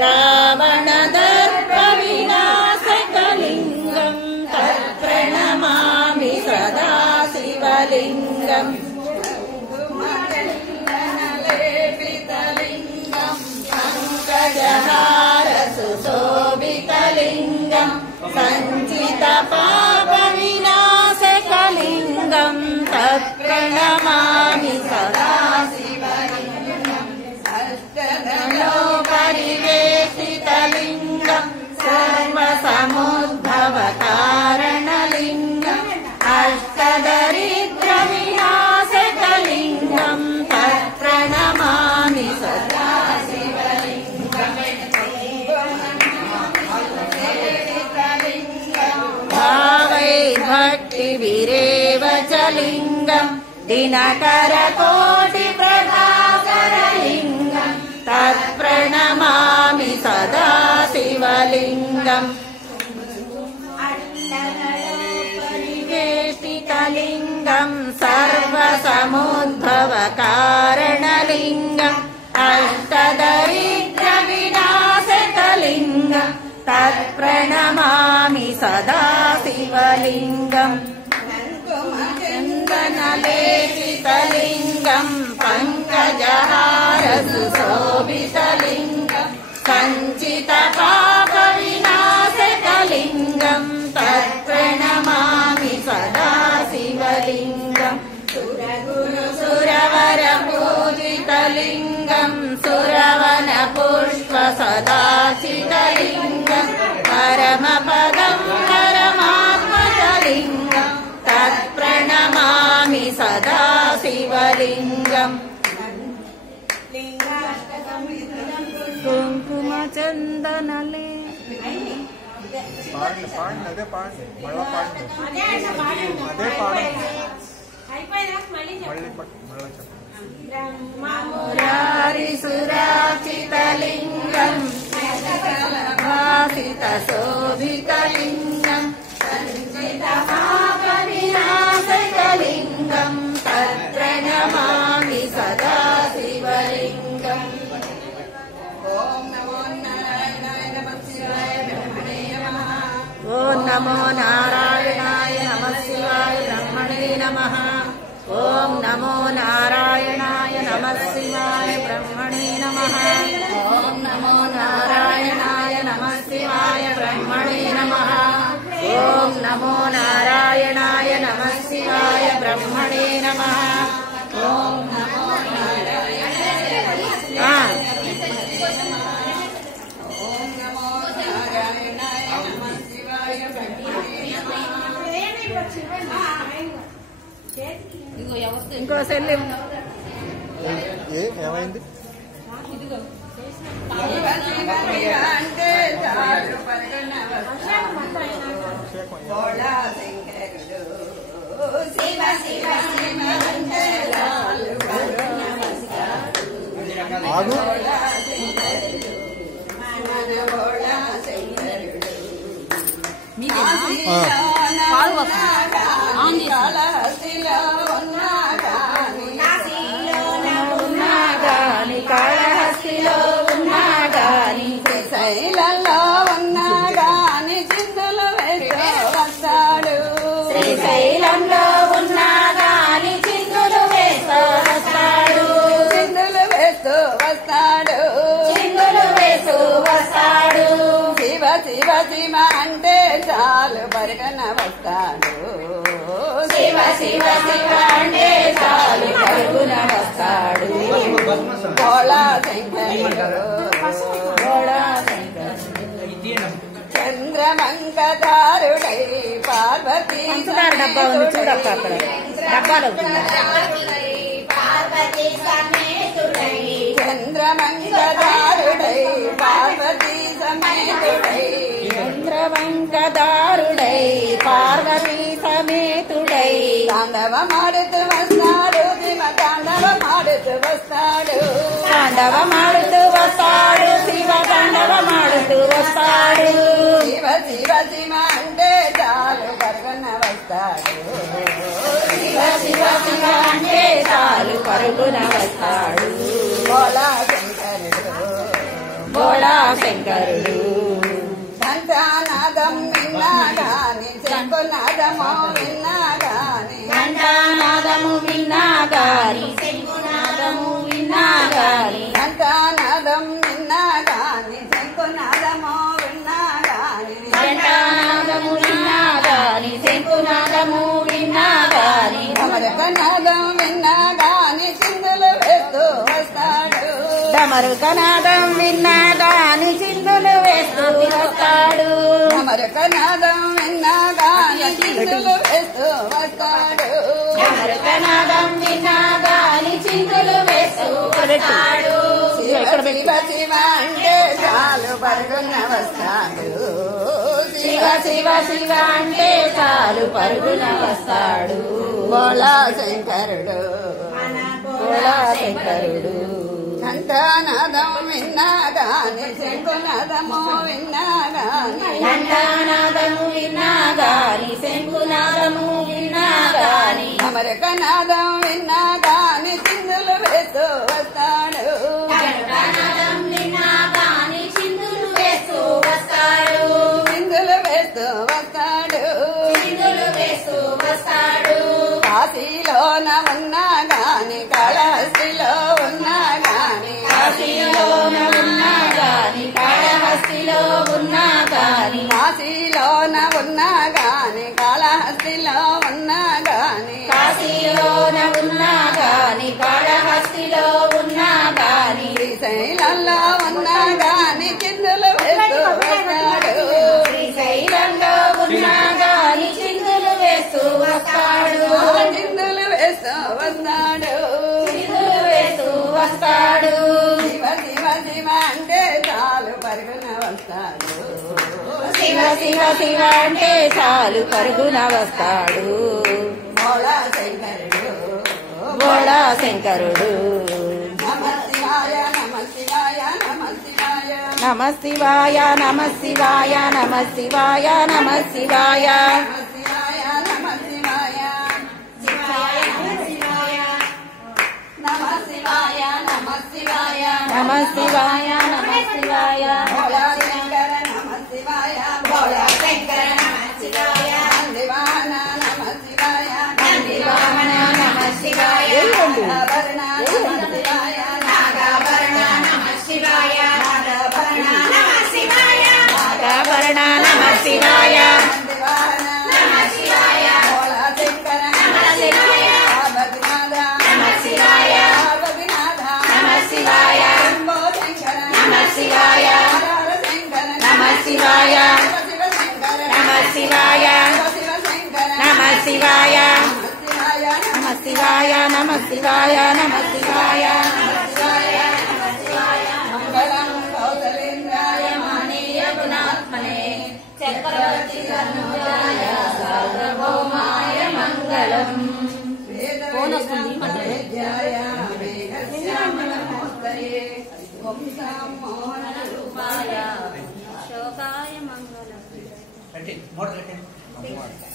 రావణదర్ప వినాశకలింగం తత్ప్రణమామి సదా శివలింగం పంకజహార సుశోభితలింగం సంచిత పాప వినాశకలింగం తత్ప్రణమామి సదా శివలింగం అష్టదలో పరివేషితలింగం సర్వసముద్భవ కారణలింగం అష్టదరిద్ర వినాశకలింగం తత్ప్రణమామి సదా భక్తి విరేవ చ లింగం దినకర కోటి ప్రభాకరలింగం తత్ప్రణమామి సదా శివలింగం పరివేష్టితలింగం సర్వసముద్భవ కారణలింగం అష్టదరిద్ర వినాశకలింగం తత్ప్రణమామి సదా శివలింగం చందనలేపితలింగం పంకజహార సుశోభితలింగం సంచిత పాప వినాశకలింగం తత్ప్రణమామి సదా శివలింగం సురగురు సురవర పూజితలింగం సురవన పుష్ప సదాచితలింగం పరమపదం పరమాత్మకలింగం తత్ప్రణమామి సదా శివలింగం కుంకుమ చందనలే మురారి సురాచితలింగం భాసిత శోభితలింగం సంచిత పాప వినాశకలింగం తత్ప్రణమామి సదా శివలింగం ఓం నమో నారాయణాయ నమః శివాయ బ్రహ్మణే నమః ఓం నమో నారాయణాయ నమః శివాయ బ్రహ్మణే నమః ఓం నమో నారాయణాయ నమః శివాయ బ్రహ్మణే నమః ఓం నమో నారాయణాయ నమః శివాయ బ్రహ్మణే నమః ఓం నమో నారాయణాయ నమః శివాయ బ్రహ్మణే నమః ఓం నమో ఇంకో సెల్లి ఏమైంది ఆగు కాళహస్తిలో ఉన్నా గాని శ్రీశైలంలో ఉన్నా గాని చిందులు వేస్తూ వస్తాడు శ్రీశైలంలో ఉన్నా గాని చిందులు వేస్తూ వస్తాడు చిందులు వేస్తూ వస్తాడు చిందులు వేస్తూ వస్తాడు శివ శివ శివ అంటే చాలు పరిగణ వస్తాడు శివ శివ శివ అంటే చాలు పరుగున వస్తాడు భోళా శంకరుడు భోళా శంకరుడు చంద్రమంకదారుడై పార్వతీ డబ్బా ఉంది చూడక్క అక్కడ డబ్బాలో పార్వతీ సమేతుడై చంద్రమంకదారుడై పార్వతీ సమేతుడై చంద్రమంకదారుడై పార్వతీ సమేతుడై తాండవమాడుతూ వస్తాడు శివ తాండవమాడుతూ వస్తాడు తాండవమాడుతూ వస్తాడు శివ తాండవమాడుతూ వస్తాడు శివ శివ శివ అంటే చాలు పరుగున వస్తాడు శివ శివ శివ అంటే చాలు పరుగున వస్తాడు భోళా శంకరుడు భోళా శంకరుడు ఘంటానాదం విన్నా గాని శంకునాదము విన్నా గాని ఘంటానాదము విన్నా గాని శంకునాదము విన్నా గాని ఘంటానాదం విన్నా గాని శంకునాదము విన్నా గాని ఘంటానాదము విన్నా గాని శంకునాదము విన్నా గాని ఢమరుకనాదం విన్నా గాని చిందులు వేస్తూ వస్తాడు డమరుకనాదం విన్నా గాని చిందులు వేస్తూ వస్తాడు ఢమరుకనాదం విన్నా గాని చిందులు వేస్తూ వస్తాడు డమరుకనాదం విన్నా గాని చిందులు వేస్తూ వస్తాడు శివ శివ శివ అంటే చాలు పరుగున వస్తాడు శివ శివ శివ అంటే చాలు పరుగున వస్తాడు బోళా శంకరుడు బోళా శంకరుడు ఘంటానాదం విన్నా గాని శంకునాదము విన్నా గాని ఘంటానాదము విన్నా గాని శంకునాదము విన్నా గాని అమరకనాదం విన్నా గాని చిందులు వేస్తూ వస్తాడు ఘంటానాదం విన్నా గాని చిందులు వేస్తూ వస్తాడు చిందులు వేస్తూ వస్తాడు చిందులు వేస్తూ వస్తాడు కాశీలోన ఉన్నా గాని కాళహస్తిలో ఉన్నా గాని కాశీలోన ఉన్నా గాని కాళహస్తిలో ఉన్నా గాని కాశీలోన ఉన్నా గాని కాళహస్తిలో ఉన్నా గాని కాశీలోన ఉన్నా గాని కాళహస్తిలో ఉన్నా గాని శ్రీశైలంలో ఉన్నా గాని చిందులు వేస్తూ వస్తాడు శ్రీశైలంలో ఉన్నా గాని చిందులు వేస్తూ వస్తాడు చిందులు వేస్తూ వస్తాడు చిందులు వేస్తూ వస్తాడు శివ శివ శివ అంటే చాలు పరుగున వస్తాడు శివ శివ శివ అంటే చాలు పరుగున వస్తాడు బోళా శంకరుడు బోళా శంకరుడు నమ శివాయ నమ శివాయ నమ శివాయ నమ శివాయ నమ శివాయ నమ శివాయ నమ శివాయ నమ శివాయ నమ శివాయ నమ శివాయ నమ శివాయ నమ శివాయ బోళా శంకర నమ శివాయ బోళా శంకర నమ శివాయ నందివాహన నమ శివాయ నందివాహన నమ శివాయ నాగాభరణ నమ శివాయ నాగాభరణ నమ శివాయ నాగాభరణ నమ శివాయ నాగాభరణ నమ శివాయ నందివాహన నమ శివాయ బోళా శంకర నమ శివాయ పార్వతీనాథ నమ శివాయ పార్వతీనాథ నమ శివాయ శంభో శంకర నమ శివాయ హర శంకర నమ శివాయ శివ శంకర నమ శివాయ శివ శంకర నమ శివాయ శివాయ నమ శివాయ నమ శివాయ నమ శివాయ మంగళం కౌసలేంద్రాయ మానీయ గుణాత్మనే చక్రవర్తి తనూజాయ సార్వభౌమాయ మంగళం వేదవేద్యాయ వేగశ్యామలమూర్తయే వంశాం మోహన రూపాయ శోకాయ మంగళం కట్టి మోటార్ కట్టండి